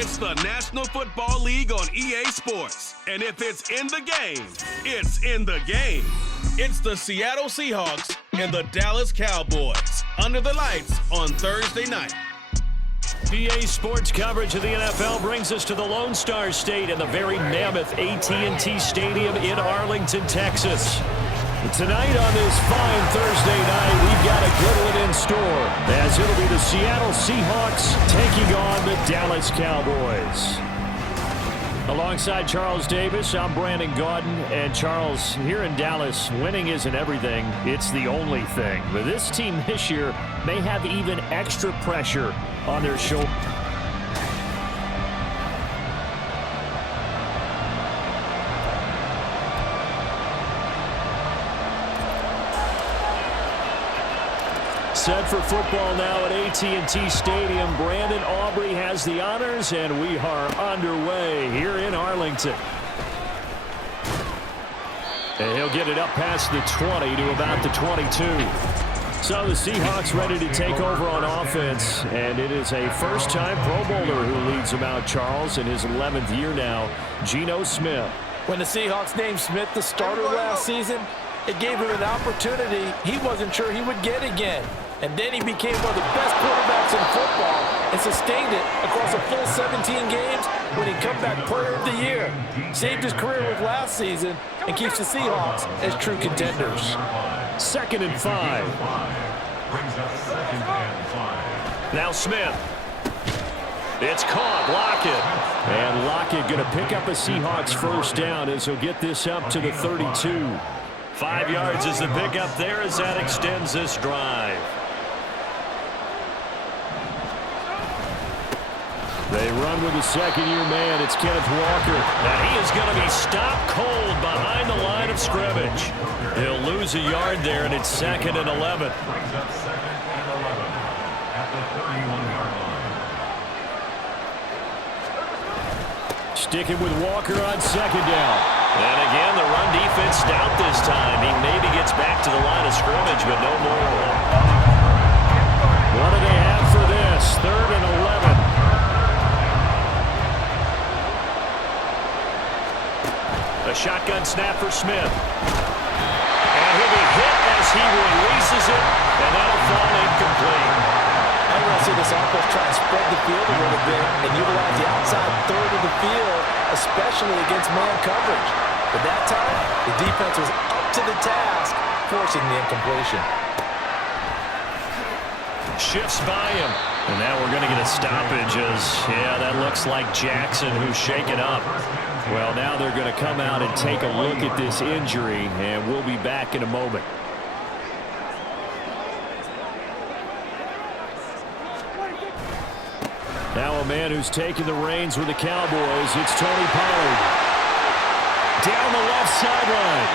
It's the National Football League on EA Sports. And if it's in the game, it's in the game. It's the Seattle Seahawks and the Dallas Cowboys under the lights on Thursday night. EA Sports coverage of the NFL brings us to the Lone Star State and the very mammoth AT&T Stadium in Arlington, Texas. Tonight on this fine Thursday night, we've got a good one in store, as it'll be the Seattle Seahawks taking on the Dallas Cowboys. Alongside Charles Davis, I'm Brandon Gaudin. And Charles, here in Dallas, winning isn't everything, it's the only thing. But this team this year may have even extra pressure on their shoulders. Set for football now at AT&T Stadium. Brandon Aubrey has the honors, and we are underway here in Arlington. And he'll get it up past the 20 to about the 22. So the Seahawks ready to take over on offense, and it is a first-time Pro Bowler who leads them out, Charles, in his 11th year now, Geno Smith. When the Seahawks named Smith the starter last season, it gave him an opportunity he wasn't sure he would get again. And then he became one of the best quarterbacks in football and sustained it across a full 17 games when he come back Player of the Year. Saved his career with last season and keeps the Seahawks as true contenders. 2nd and 5. Now Smith. It's caught. Lockett. And Lockett going to pick up a Seahawks first down as he'll get this up to the 32. 5 yards is the pickup there as that extends this drive. They run with the second-year man. It's Kenneth Walker. And he is going to be stopped cold behind the line of scrimmage. He'll lose a yard there, and it's 2nd and 11. Sticking with Walker on 2nd down. And again, the run defense stout this time. He maybe gets back to the line of scrimmage, but no more. What do they have for this? 3rd and 11. A shotgun snap for Smith. And he'll be hit as he releases it, and that'll fall incomplete. I want to see this offense try to spread the field a little bit and utilize the outside third of the field, especially against man coverage. But that time, the defense was up to the task, forcing the incompletion. Shifts by him. And now we're going to get a stoppage as, yeah, that looks like Jackson who's shaken up. Well, now they're going to come out and take a look at this injury, and we'll be back in a moment. Now a man who's taking the reins with the Cowboys, it's Tony Pollard. Down the left sideline.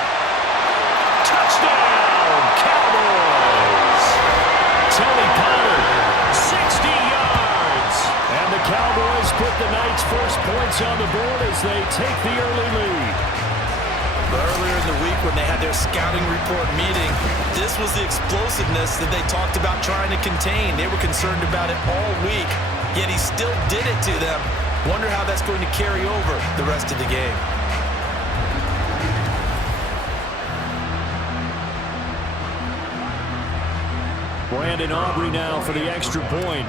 Touchdown, Cowboys! Tony Pollard, 60 yards. And the Cowboys put the night's first points on the board as they take the early lead. Earlier in the week when they had their scouting report meeting, this was the explosiveness that they talked about trying to contain. They were concerned about it all week, yet he still did it to them. Wonder how that's going to carry over the rest of the game. Brandon Aubrey now for the extra point.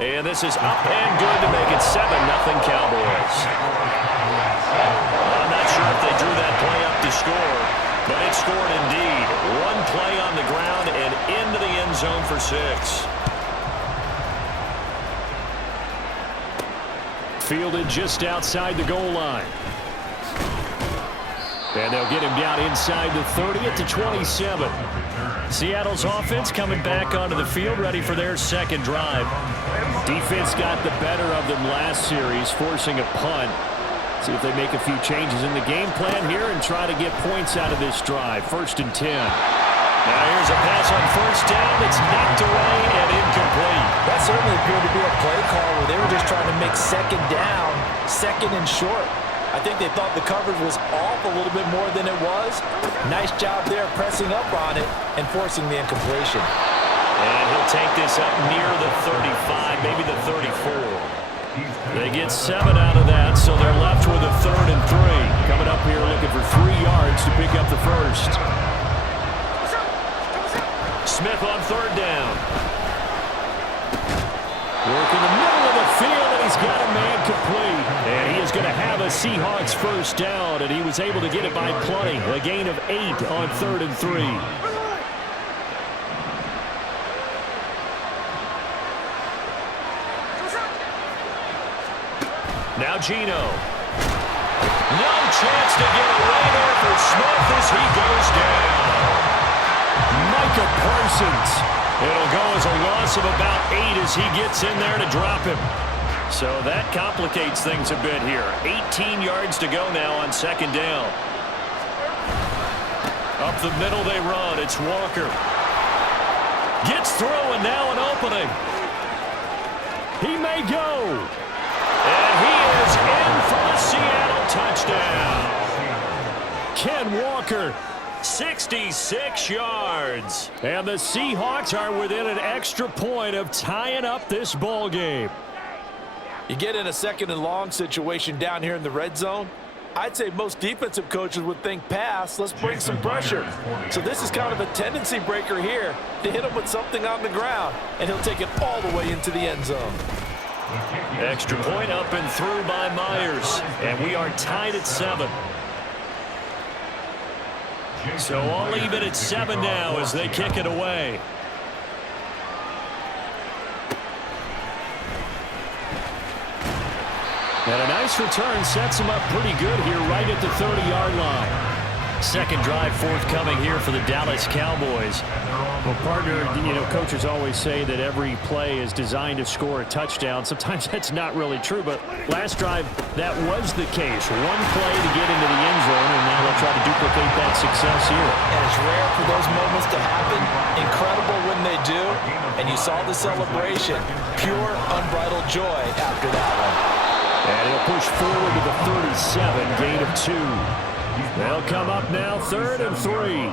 And this is up and good to make it 7-0 Cowboys. I'm not sure if they drew that play up to score, but it scored indeed. One play on the ground and into the end zone for 6. Fielded just outside the goal line. And they'll get him down inside the 30 at the 27. Seattle's offense coming back onto the field, ready for their second drive. Defense got the better of them last series, forcing a punt. See if they make a few changes in the game plan here and try to get points out of this drive. 1st and 10. Now here's a pass on 1st down. It's knocked away and incomplete. That certainly appeared to be a play call where they were just trying to make 2nd down, 2nd and short. I think they thought the coverage was off a little bit more than it was. Nice job there pressing up on it and forcing the incompletion. And he'll take this up near the 35, maybe the 34. They get 7 out of that, so they're left with a 3rd and 3. Coming up here looking for 3 yards to pick up the first. Smith on 3rd down. Work in the middle of the field, and he's got a man complete. And he is going to have a Seahawks first down, and he was able to get it by plenty. A gain of 8 on 3rd and 3. Now Geno. No chance to get away there for Smith as he goes down. Micah Parsons. It'll go as a loss of about 8 as he gets in there to drop him. So that complicates things a bit here. 18 yards to go now on 2nd down. Up the middle they run. It's Walker. Gets through and now an opening. He may go. And he is in for a Seattle touchdown. Ken Walker, 66 yards. And the Seahawks are within an extra point of tying up this ball game. You get in a 2nd and long situation down here in the red zone. I'd say most defensive coaches would think pass, let's bring some pressure. So this is kind of a tendency breaker here to hit him with something on the ground, and he'll take it all the way into the end zone. Extra point up and through by Myers. And we are tied at 7. So all even at 7 now as they kick it away. And a nice return sets him up pretty good here right at the 30-yard line. 2nd drive forthcoming here for the Dallas Cowboys. Well, partner, coaches always say that every play is designed to score a touchdown. Sometimes that's not really true, but last drive, that was the case. One play to get into the end zone, and now they'll try to duplicate that success here. And it's rare for those moments to happen. Incredible when they do. And you saw the celebration. Pure, unbridled joy after that one. And he'll push forward to the 37, gain of 2. They'll come up now 3rd and 3.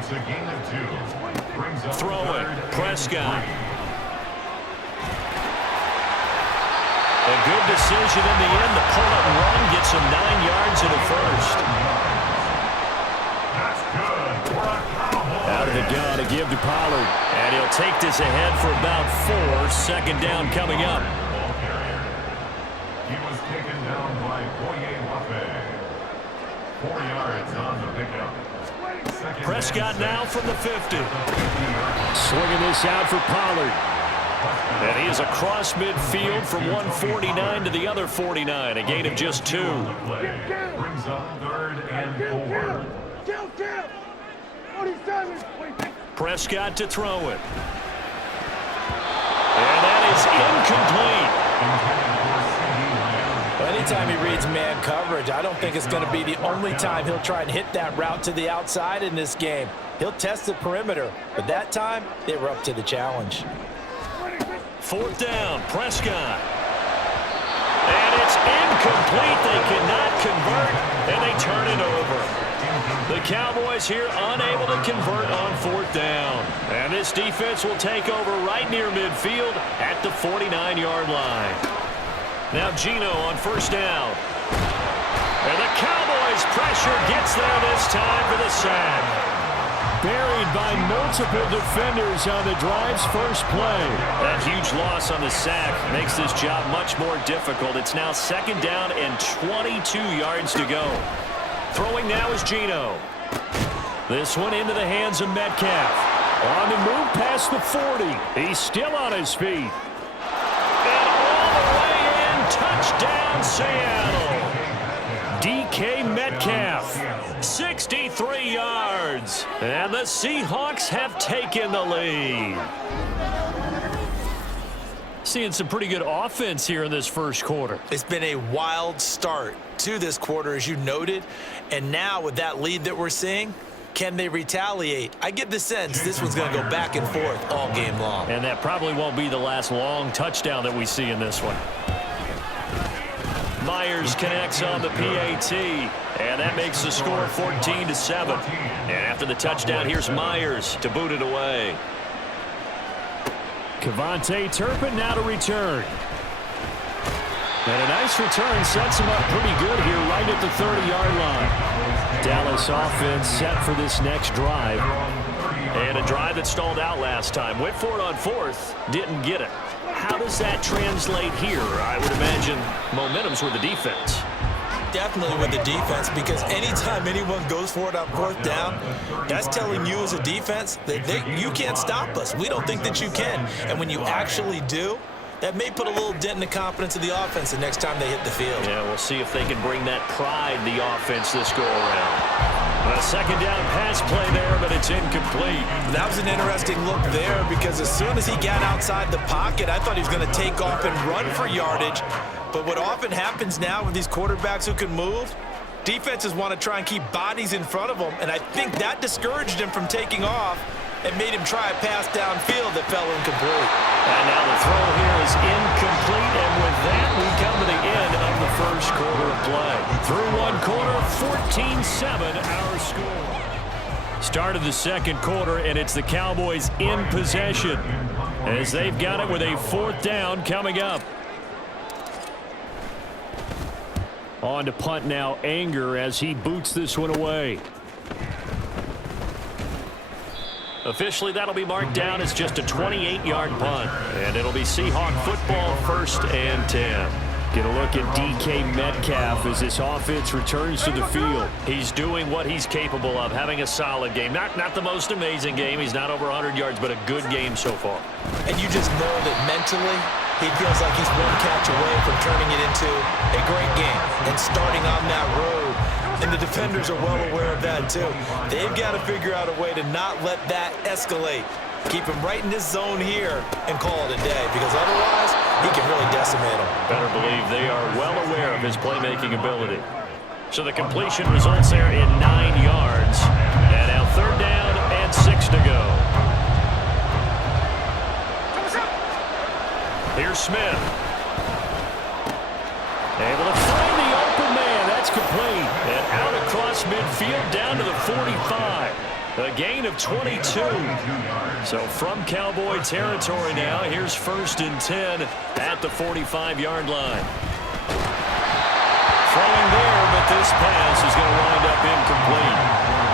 It's a gain of 2. Throw it. Prescott. A good decision in the end. The pull-up run gets him 9 yards in the first. That's good for a Cowboy. Out of the gun to give to Pollard. And he'll take this ahead for about 4. 2nd down coming up. Ball carrier. He was taken down by Boye. 4 yards on the pickup. Prescott now from the 50. Swinging this out for Pollard. And he is across midfield from 149 to the other 49. A gain of just 2. Brings up 3rd and 4. Prescott to throw it. And that is incomplete. Anytime he reads man coverage, I don't think it's going to be the only time he'll try and hit that route to the outside in this game. He'll test the perimeter, but that time they were up to the challenge. 4th down, Prescott. And it's incomplete. They cannot convert, and they turn it over. The Cowboys here unable to convert on 4th down. And this defense will take over right near midfield at the 49-yard line. Now Geno on 1st down. And the Cowboys pressure gets there this time for the sack. Buried by multiple defenders on the drive's first play. That huge loss on the sack makes this job much more difficult. It's now 2nd down and 22 yards to go. Throwing now is Geno. This one into the hands of Metcalf. On the move past the 40. He's still on his feet. And all the way in, touchdown Seattle. DK Metcalf, 63 yards. And the Seahawks have taken the lead. Seeing some pretty good offense here in this first quarter. It's been a wild start to this quarter, as you noted. And now with that lead that we're seeing, can they retaliate? I get the sense this one's going to go back and forth all game long. And that probably won't be the last long touchdown that we see in this one. Myers connects on the PAT, and that makes the score 14-7. And after the touchdown, here's Myers to boot it away. Kevontae Turpin now to return. And a nice return sets him up pretty good here right at the 30-yard line. Dallas offense set for this next drive. And a drive that stalled out last time. Went for it on fourth, didn't get it. How does that translate here? I would imagine momentum's with the defense. Definitely with the defense, because anytime anyone goes for it on fourth down, that's telling you as a defense that you can't stop us. We don't think that you can. And when you actually do, that may put a little dent in the confidence of the offense the next time they hit the field. Yeah, we'll see if they can bring that pride, the offense, this go-around. A second down pass play there, but it's incomplete. That was an interesting look there, because as soon as he got outside the pocket, I thought he was going to take off and run for yardage. But what often happens now with these quarterbacks who can move, defenses want to try and keep bodies in front of them, and I think that discouraged him from taking off and made him try a pass downfield that fell incomplete. And now the throw here is incomplete, and with that, we come to the end of the first quarter of play. Through one quarter, 14-7 our score. Start of the second quarter, and it's the Cowboys in possession as they've got it with a fourth down coming up. On to punt now, Anger, as he boots this one away. Officially, that'll be marked down as just a 28-yard punt. And it'll be Seahawk football, 1st and 10. Get a look at DK Metcalf as this offense returns to the field. He's doing what he's capable of, having a solid game. Not the most amazing game. He's not over 100 yards, but a good game so far. And you just know that mentally, he feels like he's one catch away from turning it into a great game and starting on that road. And the defenders are well aware of that, too. They've got to figure out a way to not let that escalate. Keep him right in this zone here and call it a day, because otherwise he can really decimate him. Better believe they are well aware of his playmaking ability. So the completion results there in 9 yards. And now 3rd down and 6 to go. Here's Smith. Able to find the open man. That's complete. And out across midfield down to the 45. A gain of 22. So from Cowboy territory now, here's 1st and 10 at the 45-yard line. Throwing there, but this pass is going to wind up incomplete.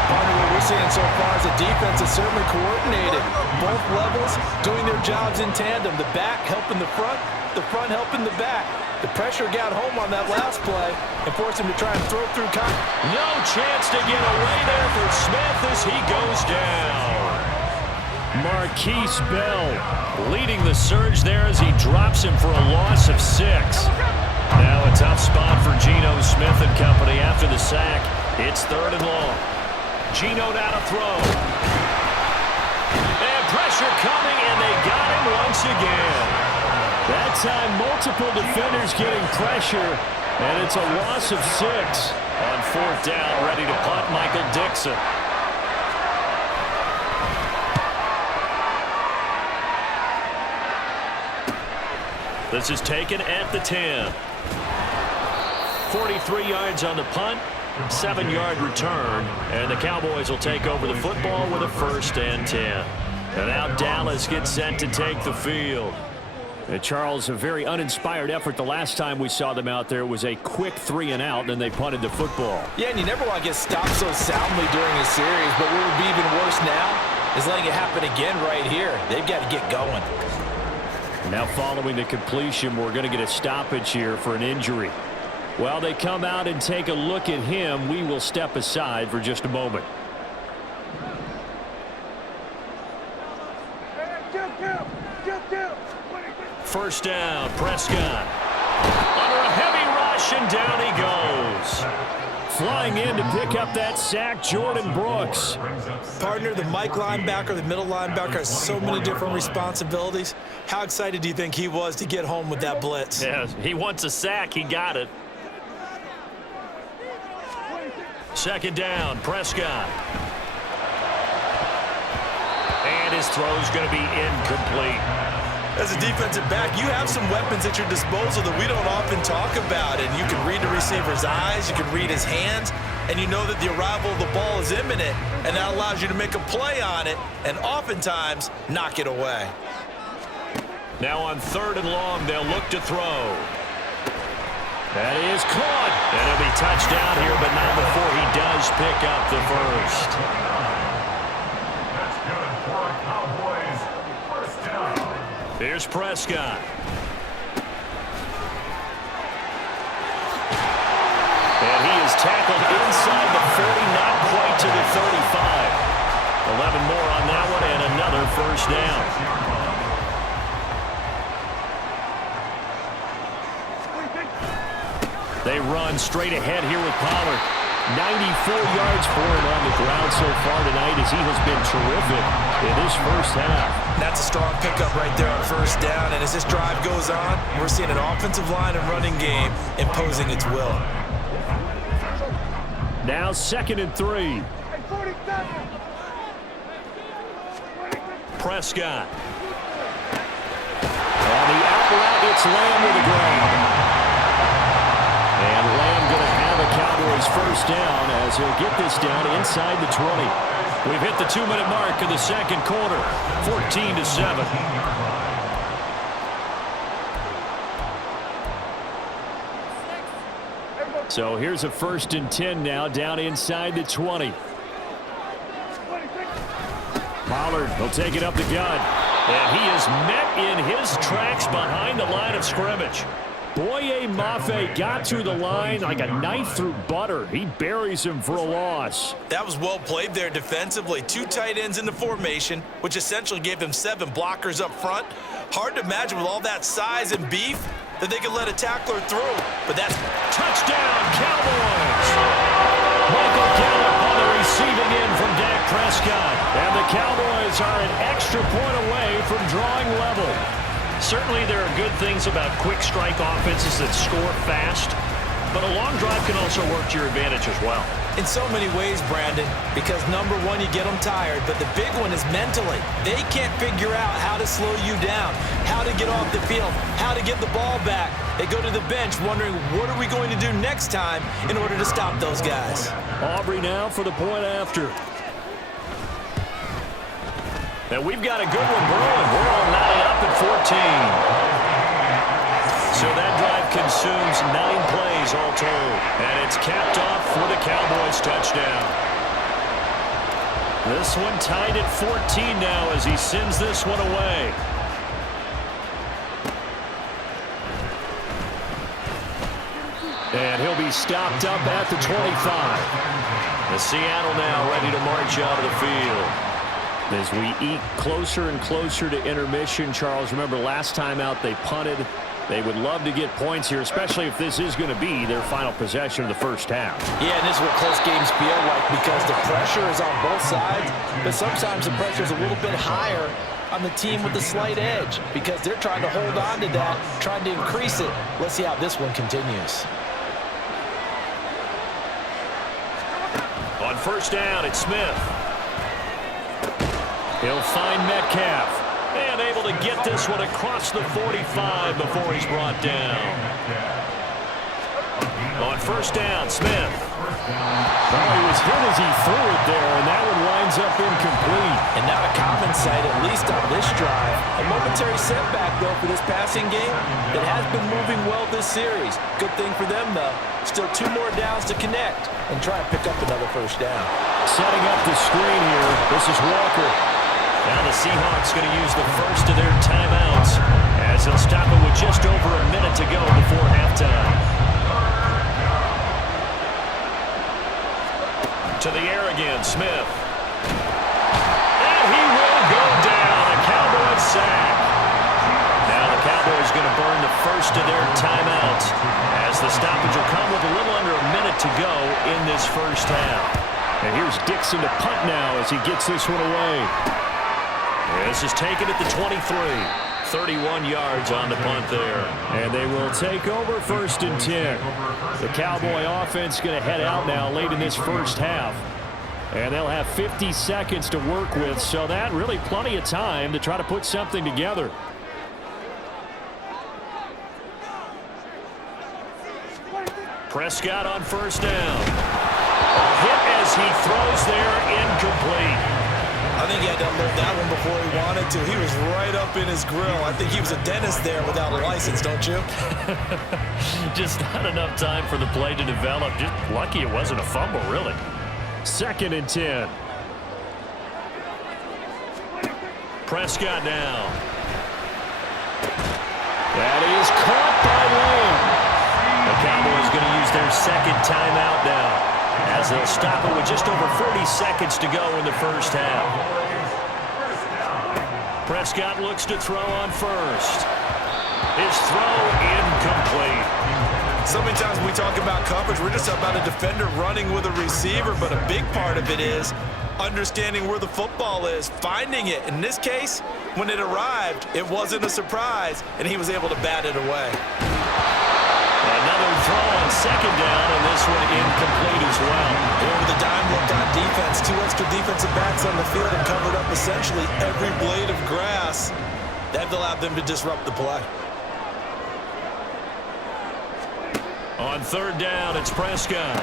Partner, what we're seeing so far is the defense is certainly coordinated. Both levels doing their jobs in tandem. The back helping the front helping the back. The pressure got home on that last play and forced him to try and throw through contact. No chance to get away there for Smith as he goes down. Marquise Bell leading the surge there as he drops him for a loss of 6. Now a tough spot for Geno Smith and company after the sack. It's 3rd and long. Geno now to throw. And pressure coming, and they got him once again. That time, multiple defenders getting pressure, and it's a loss of 6. On 4th down, ready to punt, Michael Dixon. This is taken at the 10. 43 yards on the punt, 7-yard return, and the Cowboys will take over the football with a 1st and 10. And now Dallas gets set to take the field. Charles, a very uninspired effort the last time we saw them out there. Was a quick 3-and-out, and then they punted the football. Yeah, and you never want to get stopped so soundly during a series, but what would be even worse now is letting it happen again right here. They've got to get going. Now following the completion, we're going to get a stoppage here for an injury. While they come out and take a look at him, we will step aside for just a moment. First down, Prescott. Under a heavy rush, and down he goes. Flying in to pick up that sack, Jordan Brooks. Partner, the Mike linebacker, the middle linebacker has so many different responsibilities. How excited do you think he was to get home with that blitz? Yeah, he wants a sack. He got it. Second down, Prescott. And his throw's going to be incomplete. As a defensive back, you have some weapons at your disposal that we don't often talk about. And you can read the receiver's eyes, you can read his hands, and you know that the arrival of the ball is imminent, and that allows you to make a play on it and oftentimes knock it away. Now on 3rd and long, they'll look to throw. That is caught. And it'll be touchdown here, but not before he does pick up the first. That's good for a Cowboys first down. Here's Prescott. And he is tackled inside the 40, not quite to the 35. 11 more on that one and another first down. They run straight ahead here with Pollard. 94 yards for him on the ground so far tonight as he has been terrific in this first half. That's a strong pickup right there on first down. And as this drive goes on, we're seeing an offensive line and running game imposing its will. Now 2nd and 3. Prescott. On the out route, it's Lamb with the ground. And Lamb going to have a Cowboys first down as he'll get this down inside the 20. We've hit the 2-minute mark in the second quarter. 14-7. So here's a 1st and 10 now down inside the 20. Pollard will take it up the gut. And he is met in his tracks behind the line of scrimmage. Boye Mafe got to the line like a knife through butter. He buries him for a loss. That was well played there defensively. 2 tight ends in the formation, which essentially gave him 7 blockers up front. Hard to imagine with all that size and beef that they could let a tackler through. But that's touchdown, Cowboys! Michael Gallup on the receiving end from Dak Prescott. And the Cowboys are an extra point away from drawing level. Certainly there are good things about quick strike offenses that score fast, but a long drive can also work to your advantage as well. in so many ways, Brandon, because number one, you get them tired, but the big one is mentally. They can't figure out how to slow you down, how to get off the field, how to get the ball back. They go to the bench wondering, what are we going to do next time in order to stop those guys? Aubrey now for the point after. And we've got a good one brewing. We're all knotted up at 14. So that drive consumes 9 plays all told. And it's capped off for the Cowboys touchdown. This one tied at 14 now as he sends this one away. And he'll be stopped up at the 25. The Seattle now ready to march out of the field. As we eke closer and closer to intermission, Charles, remember last time out they punted. They would love to get points here, especially if this is going to be their final possession of the first half. Yeah, and this is what close games feel like because the pressure is on both sides, but sometimes the pressure is a little bit higher on the team with the slight edge because they're trying to hold on to that, trying to increase it. Let's see how this one continues. On first down, it's Smith. He'll find Metcalf. And able to get this one across the 45 before he's brought down. On first down, Smith. Well, he was hit as he threw it there, and that one winds up incomplete. And not a common sight, at least on this drive. A momentary setback, though, for this passing game that has been moving well this series. Good thing for them, though. Still 2 more downs to connect and try and pick up another first down. Setting up the screen here, this is Walker. Now the Seahawks going to use the first of their timeouts as they'll stop it with just over a minute to go before halftime. To the air again, Smith. And he will go down. A Cowboys sack. Now the Cowboys going to burn the first of their timeouts as the stoppage will come with a little under a minute to go in this first half. And here's Dixon to punt now as he gets this one away. This is taken at the 23. 31 yards on the punt there. And they will take over first and 10. The Cowboy offense going to head out now late in this first half. And they'll have 50 seconds to work with, so that really plenty of time to try to put something together. Prescott on first down. A hit as he throws there, incomplete. I think he had to unload that one before he wanted to. He was right up in his grill. I think he was a dentist there without a license, don't you? Just not enough time for the play to develop. Just lucky it wasn't a fumble, really. 2nd and 10. Prescott now. That is caught by Lamb. The Cowboys going to use their 2nd timeout now, as they'll stop it with just over 40 seconds to go in the first half. Prescott looks to throw on first. His throw incomplete. So many times when we talk about coverage, we're just about a defender running with a receiver, but a big part of it is understanding where the football is, finding it. In this case, when it arrived, it wasn't a surprise, and he was able to bat it away. Another throw on 2nd down, and this one incomplete as well. With the dime looked on defense, 2 extra defensive backs on the field and covered up essentially every blade of grass. That allowed them to disrupt the play. On 3rd down, it's Prescott.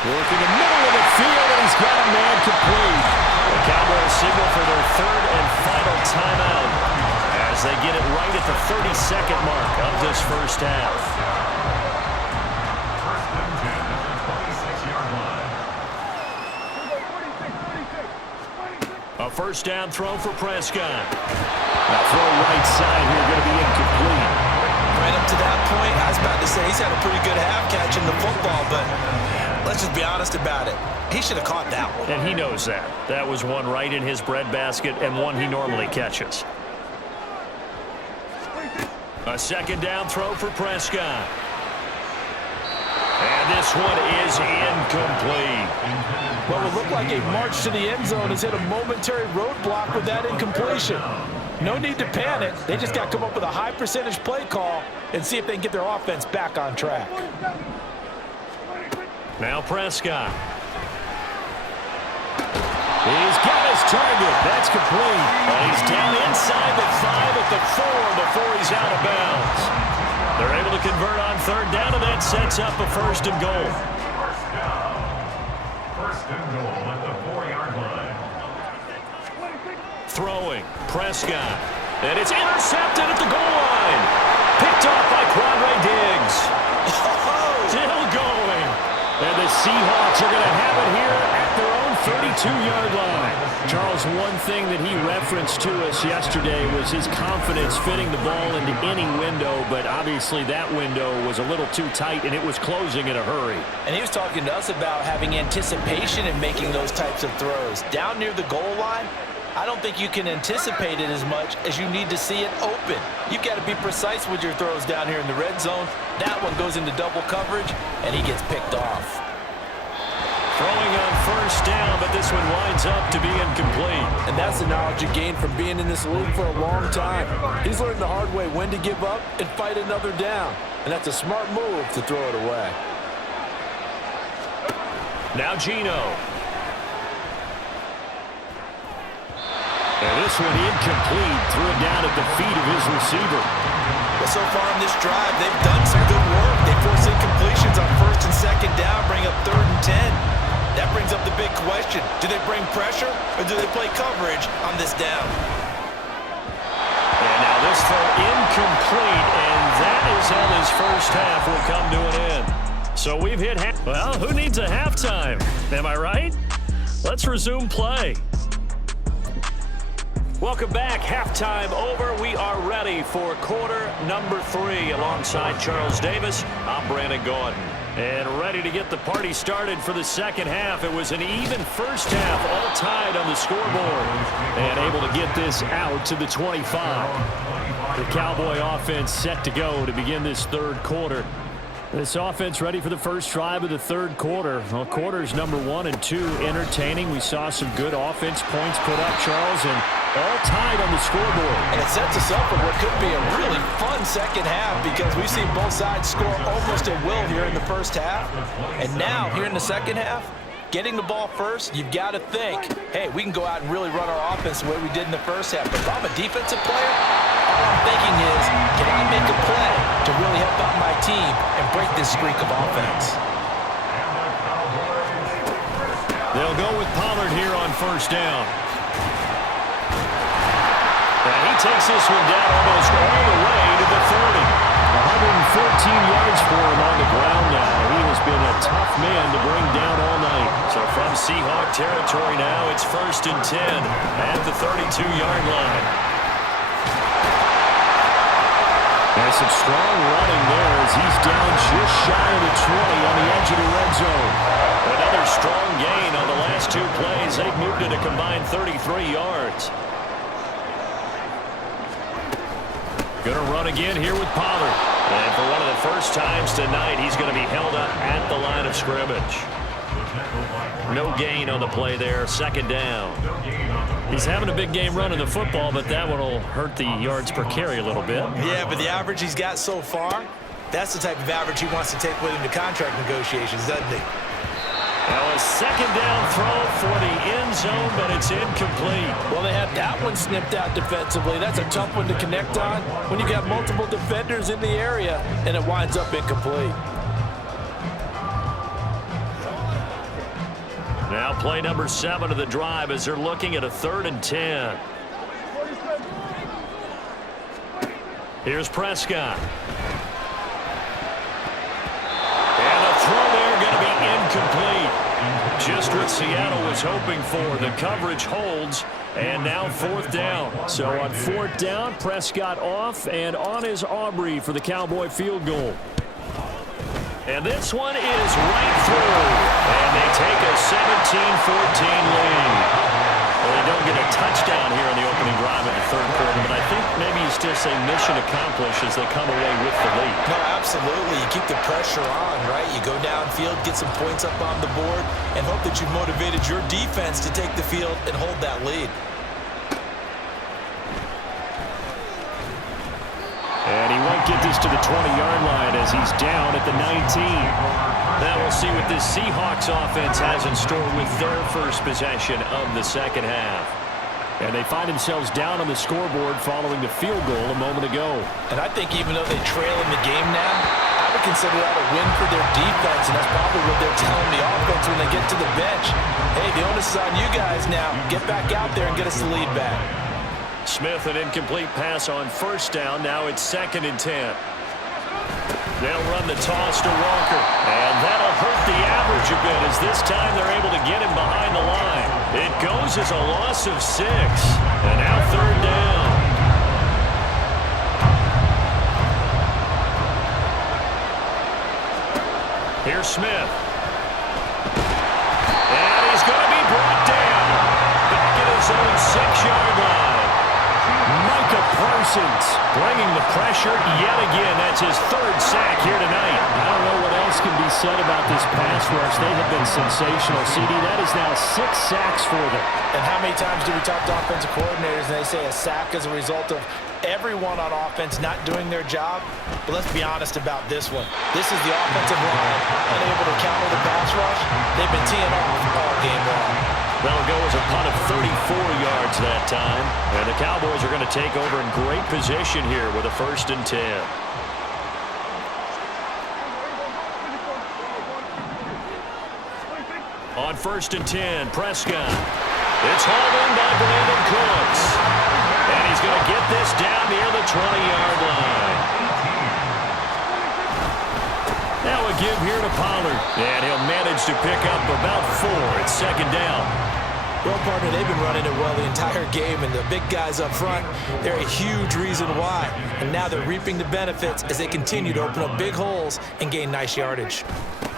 Working the middle of the field, and he's got a man complete. The Cowboys signal for their 3rd and final timeout as they get it right at the 32nd mark of this first half. A 1st down throw for Prescott. That throw right side here going to be incomplete. Right up to that point, I was about to say he's had a pretty good half catching the football, but let's just be honest about it. He should have caught that one. And he knows that. That was one right in his breadbasket and one he normally catches. A 2nd down throw for Prescott. And this one is incomplete. What would look like a march to the end zone has hit a momentary roadblock with that incompletion. No need to panic. They just got to come up with a high percentage play call and see if they can get their offense back on track. Now Prescott. He's got his target. That's complete. But he's down inside the 5 at the 4 before he's out of bounds. They're able to convert on 3rd down, and that sets up a 1st and goal. First and goal at the 4-yard line. Throwing, Prescott. And it's intercepted at the goal line. Picked off by Quandre Diggs. Still going. And the Seahawks are going to have it here at their own 32-yard line. Charles, one thing that he referenced to us yesterday was his confidence fitting the ball into any window, but obviously that window was a little too tight, and it was closing in a hurry. And he was talking to us about having anticipation in making those types of throws. Down near the goal line, I don't think you can anticipate it as much as you need to see it open. You've got to be precise with your throws down here in the red zone. That one goes into double coverage, and he gets picked off. Throwing on 1st down, but this one winds up to be incomplete. And that's the knowledge you gain from being in this league for a long time. He's learned the hard way when to give up and fight another down. And that's a smart move to throw it away. Now Geno. And this one incomplete. Threw it down at the feet of his receiver. But so far in this drive, they've done some good work. They force incompletions on 1st and 2nd down, bring up 3rd and 10. That brings up the big question. Do they bring pressure or do they play coverage on this down? And now this throw incomplete, and that is how this first half will come to an end. So we've hit half. Well, who needs a halftime? Am I right? Let's resume play. Welcome back. Halftime over. We are ready for quarter number 3 alongside Charles Davis. I'm Brandon Gordon. And ready to get the party started for the second half. It was an even first half, all tied on the scoreboard. And able to get this out to the 25. The Cowboy offense set to go to begin this 3rd quarter. This offense ready for the first drive of the 3rd quarter. Well, quarters number 1 and 2 entertaining. We saw some good offense points put up, Charles, and all tied on the scoreboard. And it sets us up for what could be a really fun second half because we've seen both sides score almost at will here in the first half. And now, here in the second half, getting the ball first, you've got to think, hey, we can go out and really run our offense the way we did in the first half. But if I'm a defensive player, all I'm thinking is, can I make a play to really help out my team and break this streak of offense? They'll go with Pollard here on 1st down. takes this one down almost all the way to the 30. 114 yards for him on the ground now. He has been a tough man to bring down all night. So from Seahawk territory now, it's 1st and 10 at the 32-yard line. There's some strong running there as he's down just shy of the 20 on the edge of the red zone. Another strong gain on the last 2 plays. They've moved it a combined 33 yards. Going to run again here with Pollard. And for one of the first times tonight, he's going to be held up at the line of scrimmage. No gain on the play there. 2nd down. He's having a big game running the football, but that one will hurt the yards per carry a little bit. Yeah, but the average he's got so far, that's the type of average he wants to take with him to contract negotiations, doesn't he? Now a 2nd down throw for the end zone, but it's incomplete. Well, they had that one snipped out defensively. That's a tough one to connect on when you got multiple defenders in the area, and it winds up incomplete. Now play number 7 of the drive as they're looking at a 3rd and 10. Here's Prescott. And the throw there going to be incomplete. Just what Seattle was hoping for. The coverage holds, and now 4th down. So on 4th down, Prescott off, and on is Aubrey for the Cowboy field goal. And this one is right through. And they take a 17-14 lead. Well, they don't get a touchdown here in the opening drive in the 3rd quarter, but I think maybe you still say mission accomplished as they come away with the lead. No, absolutely. You keep the pressure on, right? You go downfield, get some points up on the board, and hope that you've motivated your defense to take the field and hold that lead. And he won't get this to the 20-yard line as he's down at the 19. Now we'll see what this Seahawks offense has in store with their first possession of the 2nd half. And they find themselves down on the scoreboard following the field goal a moment ago. And I think even though they trail in the game now, I would consider that a win for their defense, and that's probably what they're telling the offense when they get to the bench. Hey, the onus is on you guys now. Get back out there and get us the lead back. Smith, an incomplete pass on 1st down. Now it's 2nd and 10. They'll run the toss to Walker. And that'll hurt the average a bit as this time they're able to get him behind the line. It goes as a loss of 6. And now 3rd down. Here's Smith. And he's going to be brought down. Back at his own 6-yard line. Micah Parsons bringing the pressure yet again. That's his 3rd sack here tonight. I don't know what else can be said about this pass rush. They have been sensational, CD. That is now 6 sacks for them. And how many times do we talk to offensive coordinators and they say a sack as a result of everyone on offense not doing their job? But let's be honest about this one. This is the offensive line unable to counter the pass rush. They've been teeing off all game long. That'll go as a punt of 34 yards that time. And the Cowboys are going to take over in great position here with a 1st and 10. On 1st and 10, Prescott. It's hauled in by Brandon Cooks. And he's going to get this down near the 20-yard line. Now a give here to Pollard. And he'll manage to pick up about 4. It's 2nd down. Well, partner, they've been running it well the entire game, and the big guys up front, they're a huge reason why. And now they're reaping the benefits as they continue to open up big holes and gain nice yardage.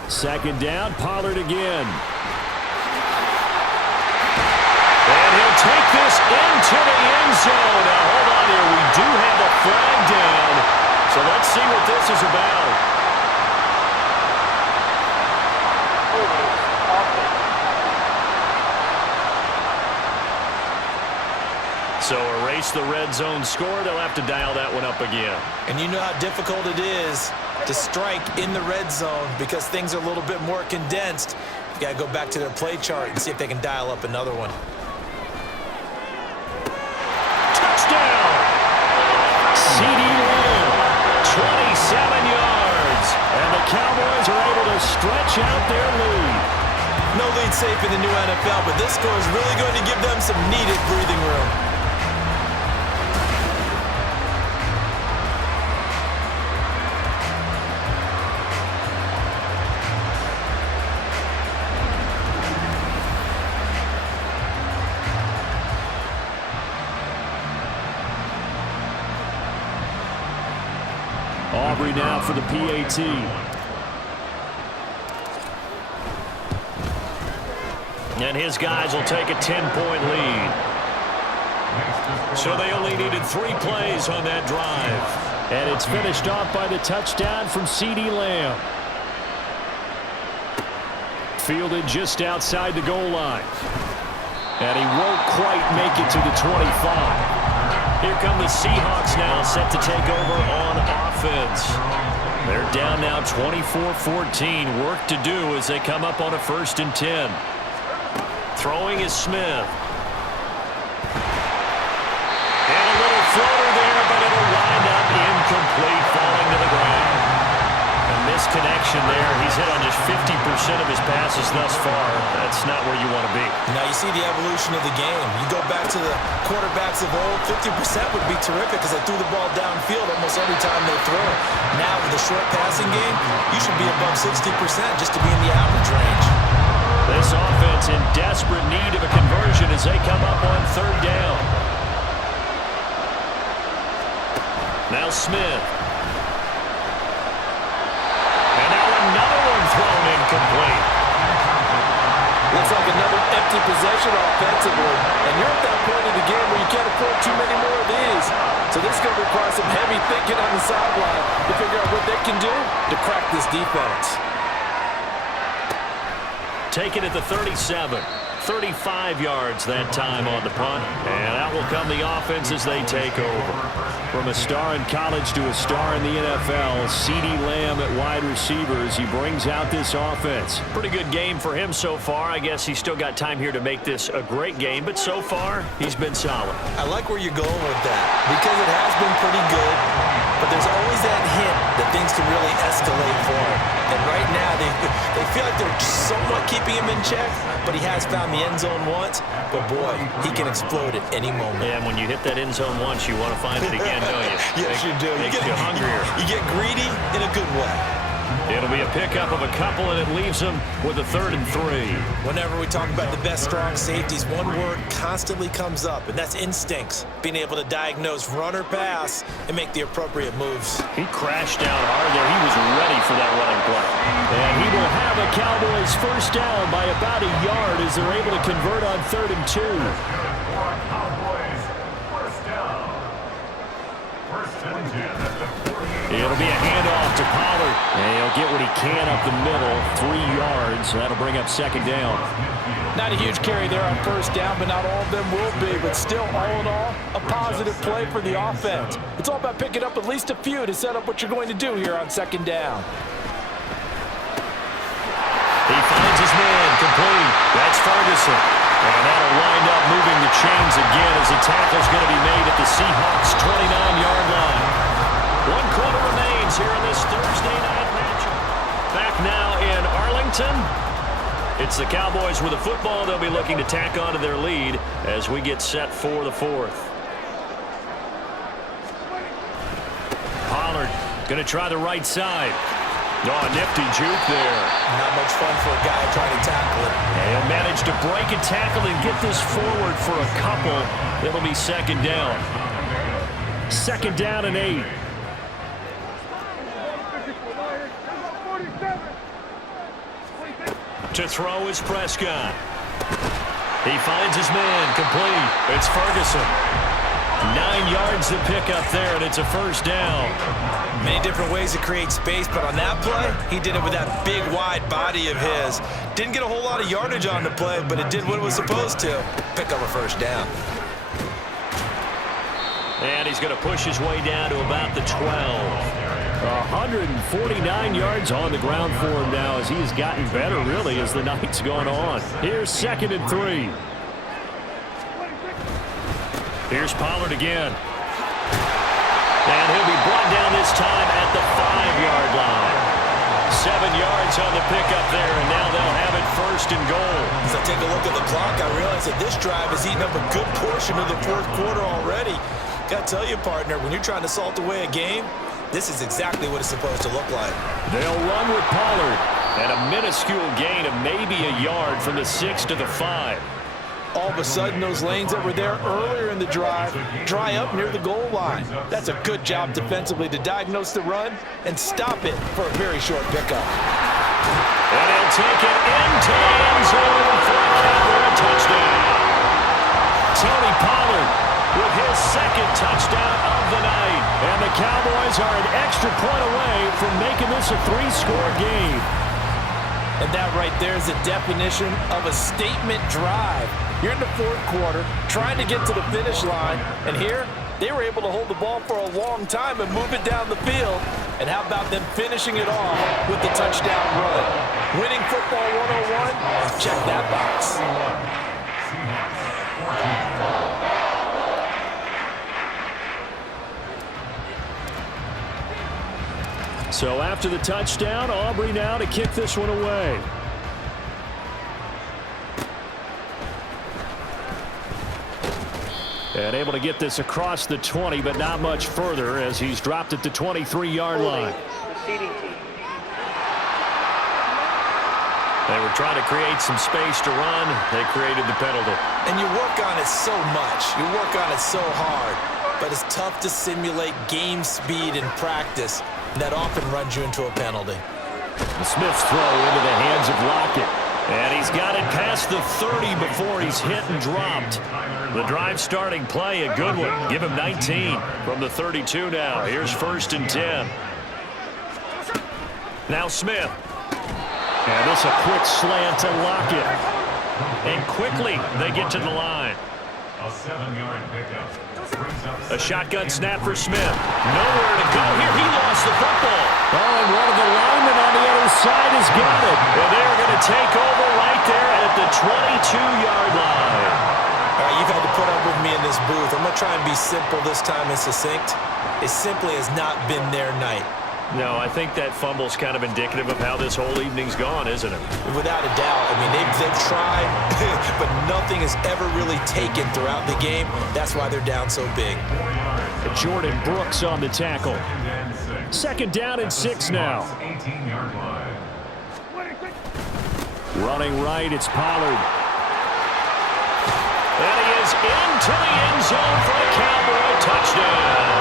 2nd down, Pollard again. And he'll take this into the end zone. Now, hold on here. We do have a flag down. So let's see what this is about. So erase the red zone score. They'll have to dial that one up again. And you know how difficult it is to strike in the red zone because things are a little bit more condensed. You got to go back to their play chart and see if they can dial up another one. Touchdown! CeeDee Lamb, 27 yards. And the Cowboys are able to stretch out their lead. No lead safe in the new NFL, but this score is really going to give them some needed breathing room. Aubrey now for the PAT. And his guys will take a 10-point lead. So they only needed 3 plays on that drive. And it's finished off by the touchdown from CeeDee Lamb. Fielded just outside the goal line. And he won't quite make it to the 25. Here come the Seahawks now, set to take over on offense. They're down now 24-14. Work to do as they come up on a 1st and 10. Throwing is Smith. And a little floater there, but it'll wind up incomplete, falling to the ground. A misconnection there. He's hit on just 50% of his passes thus far. That's not where you want to be. Now you see the evolution of the game. You go back to the quarterbacks of old, 50% would be terrific because they threw the ball downfield almost every time they throw. Now with the short passing game, you should be above 60% just to be in the average range. This offense in desperate need of a conversion as they come up on 3rd down. Now Smith. And now another one thrown incomplete. Looks like another empty possession offensively. And you're at that point in the game where you can't afford too many more of these. So this is going to require some heavy thinking on the sideline to figure out what they can do to crack this defense. Taken at the 37. 35 yards that time on the punt. And out will come the offense as they take over. From a star in college to a star in the NFL, CeeDee Lamb at wide receivers. He brings out this offense. Pretty good game for him so far. I guess he's still got time here to make this a great game, but so far, he's been solid. I like where you're going with that because it has been pretty good, but there's always that hint that things can really escalate for him. And right now, they feel like they're somewhat keeping him in check, but he has found the end zone once. But, boy, he can explode at any moment. Yeah, and when you hit that end zone once, you want to find it again, don't you? Yes, you do. Makes you hungrier. You get greedy in a good way. It'll be a pickup of a couple, and it leaves them with a 3rd and 3. Whenever we talk about the best strong safeties, one word constantly comes up, and that's instincts. Being able to diagnose run or pass and make the appropriate moves. He crashed down hard there. He was ready for that running play. And he will have a Cowboys 1st down by about a yard as they're able to convert on 3rd and 2. Cowboys, 1st down. 1st and 10 at the 48. It'll be a handoff to Pollard. And he'll get what he can up the middle, 3 yards. That'll bring up 2nd down. Not a huge carry there on 1st down, but not all of them will be. But still, all in all, a positive play for the offense. It's all about picking up at least a few to set up what you're going to do here on 2nd down. He finds his man, complete. That's Ferguson. And that'll wind up moving the chains again as the tackle's going to be made at the Seahawks' 29-yard line. 1 quarter remains here in this Thursday night matchup. Back now in Arlington. It's the Cowboys with the football. They'll be looking to tack onto their lead as we get set for the 4th. Pollard going to try the right side. Oh, nifty juke there. Not much fun for a guy trying to tackle it. And he'll manage to break a tackle and get this forward for a couple. It'll be 2nd down. 2nd down and 8. To throw is Prescott. He finds his man, complete. It's Ferguson. 9 yards to pick up there, and it's a 1st down. Many different ways to create space, but on that play, he did it with that big, wide body of his. Didn't get a whole lot of yardage on the play, but it did what it was supposed to. Pick up a 1st down. And he's going to push his way down to about the 12. 149 yards on the ground for him now as he has gotten better, really, as the night's gone on. Here's 2nd and 3. Here's Pollard again. And he'll be brought down this time at the 5-yard line. 7 yards on the pickup there, and now they'll have it 1st and goal. As I take a look at the clock, I realize that this drive has eaten up a good portion of the 4th quarter already. Got to tell you, partner, when you're trying to salt away a game, this is exactly what it's supposed to look like. They'll run with Pollard. And a minuscule gain of maybe a yard from the 6 to the 5. all of a sudden those lanes that were there earlier in the drive dry up near the goal line. That's a good job defensively to diagnose the run and stop it for a very short pickup. And he'll take it into the end zone for a Cowboy touchdown. Tony Pollard with his second touchdown of the night. And the Cowboys are an extra point away from making this a 3-score game. And that right there is the definition of a statement drive. You're in the fourth quarter, trying to get to the finish line, and here, they were able to hold the ball for a long time and move it down the field. And how about them finishing it off with the touchdown run? Winning football 101? Check that box. So after the touchdown, Aubrey now to kick this one away. And able to get this across the 20, but not much further as he's dropped at the 23-yard line. They were trying to create some space to run. They created the penalty. And you work on it so much. You work on it so hard. But it's tough to simulate game speed in practice. That often runs you into a penalty. Smith's throw into the hands of Lockett. And he's got it past the 30 before he's hit and dropped. The drive starting play, a good one. Give him 19 from the 32 now. Here's 1st and 10. Now Smith. And this a quick slant to Lockett. And quickly they get to the line. A 7-yard pickup. A shotgun snap for Smith. Nowhere to go here. He lost the football. Oh, and one of the linemen on the other side has got it. And they're going to take over right there at the 22-yard line. All right, you've had to put up with me in this booth. I'm going to try and be simple this time and succinct. It simply has not been their night. No, I think that fumble's kind of indicative of how this whole evening's gone, isn't it? Without a doubt. I mean, they've tried, but nothing has ever really taken throughout the game. That's why they're down so big. Jordan Brooks on the tackle. 2nd down and 6 now. 18-yard line. Running right, it's Pollard. And he is into the end zone for a Cowboy touchdown.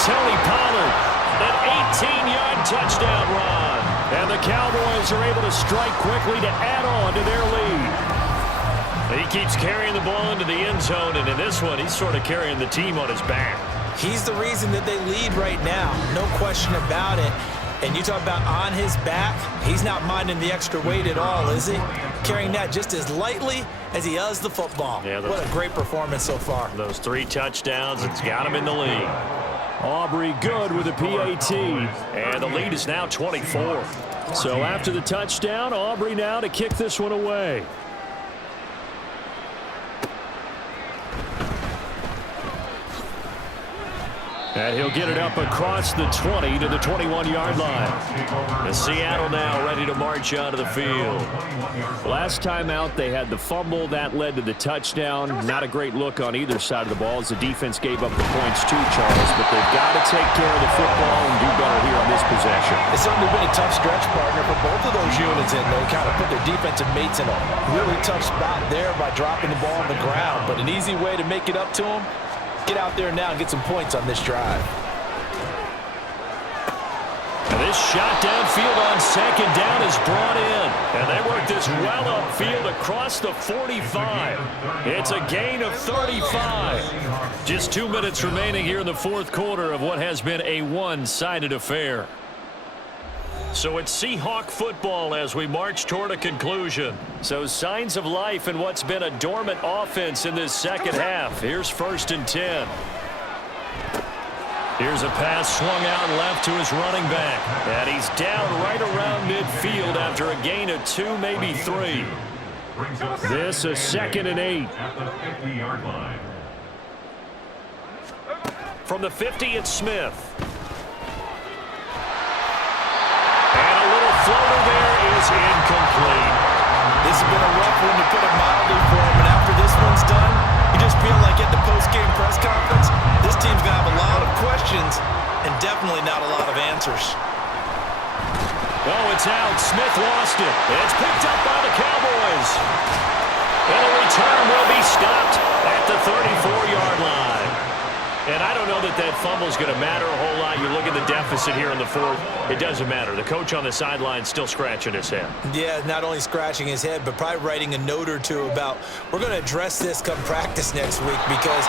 Tony Pollard. An 18-yard touchdown run. And the Cowboys are able to strike quickly to add on to their lead. He keeps carrying the ball into the end zone, and in this one, he's sort of carrying the team on his back. He's the reason that they lead right now. No question about it. And you talk about on his back, he's not minding the extra weight at all, is he? Carrying that just as lightly as he does the football. Yeah, what a great performance so far. Those 3 touchdowns, it's got him in the lead. Aubrey good with a PAT. And the lead is now 24. So after the touchdown, Aubrey now to kick this one away. And he'll get it up across the 20 to the 21-yard line. And Seattle now ready to march out of the field. Last time out, they had the fumble. That led to the touchdown. Not a great look on either side of the ball as the defense gave up the points too, Charles. But they've got to take care of the football and do better here on this possession. It's certainly been a tough stretch, partner, for both of those units. And they kind of put their defensive mates in a really tough spot there by dropping the ball on the ground. But an easy way to make it up to them. Get out there now and get some points on this drive. And this shot downfield on 2nd down is brought in. And they work this well upfield across the 45. It's a gain of 35. Just 2 minutes remaining here in the fourth quarter of what has been a one-sided affair. So it's Seahawk football as we march toward a conclusion. So signs of life in what's been a dormant offense in this second half. Here's 1st and 10. Here's a pass swung out left to his running back. And he's down right around midfield after a gain of 2, maybe 3. This a 2nd and 8. At the 50-yard line. From the 50, it's Smith. And a little floater there is incomplete. This has been a rough one, to put it mildly, for him. And after this one's done, you just feel like at the post-game press conference, this team's going to have a lot of questions and definitely not a lot of answers. Oh, it's out. Smith lost it. It's picked up by the Cowboys. And a return at the 34-yard line. And I don't know that that fumble is going to matter a whole lot. You look at the deficit here in the fourth, it doesn't matter. The coach on the sideline still scratching his head. Yeah, not only scratching his head, but probably writing a note or two about, we're going to address this come practice next week because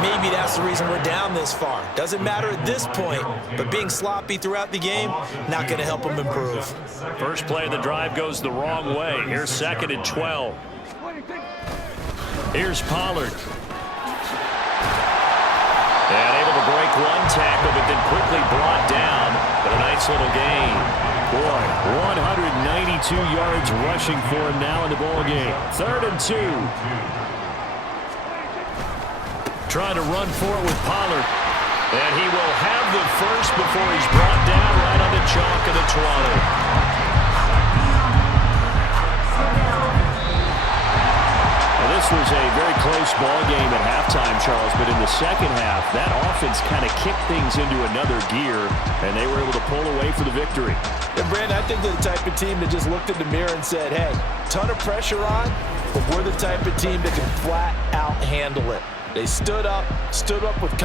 maybe that's the reason we're down this far. Doesn't matter at this point, but being sloppy throughout the game, not going to help him improve. First play of the drive goes the wrong way. Here's 2nd and 12. Here's Pollard. And able to break one tackle, but then quickly brought down. But a nice little gain. Boy, 192 yards rushing for him now in the ball game. 3rd and 2. Trying to run for it with Pollard. And he will have the first before he's brought down right on the chalk of the 20. This was a very close ball game at halftime, Charles, but in the second half, that offense kind of kicked things into another gear, and they were able to pull away for the victory. And Brandon, I think they're the type of team that just looked in the mirror and said, hey, ton of pressure on, but we're the type of team that can flat out handle it. They stood up with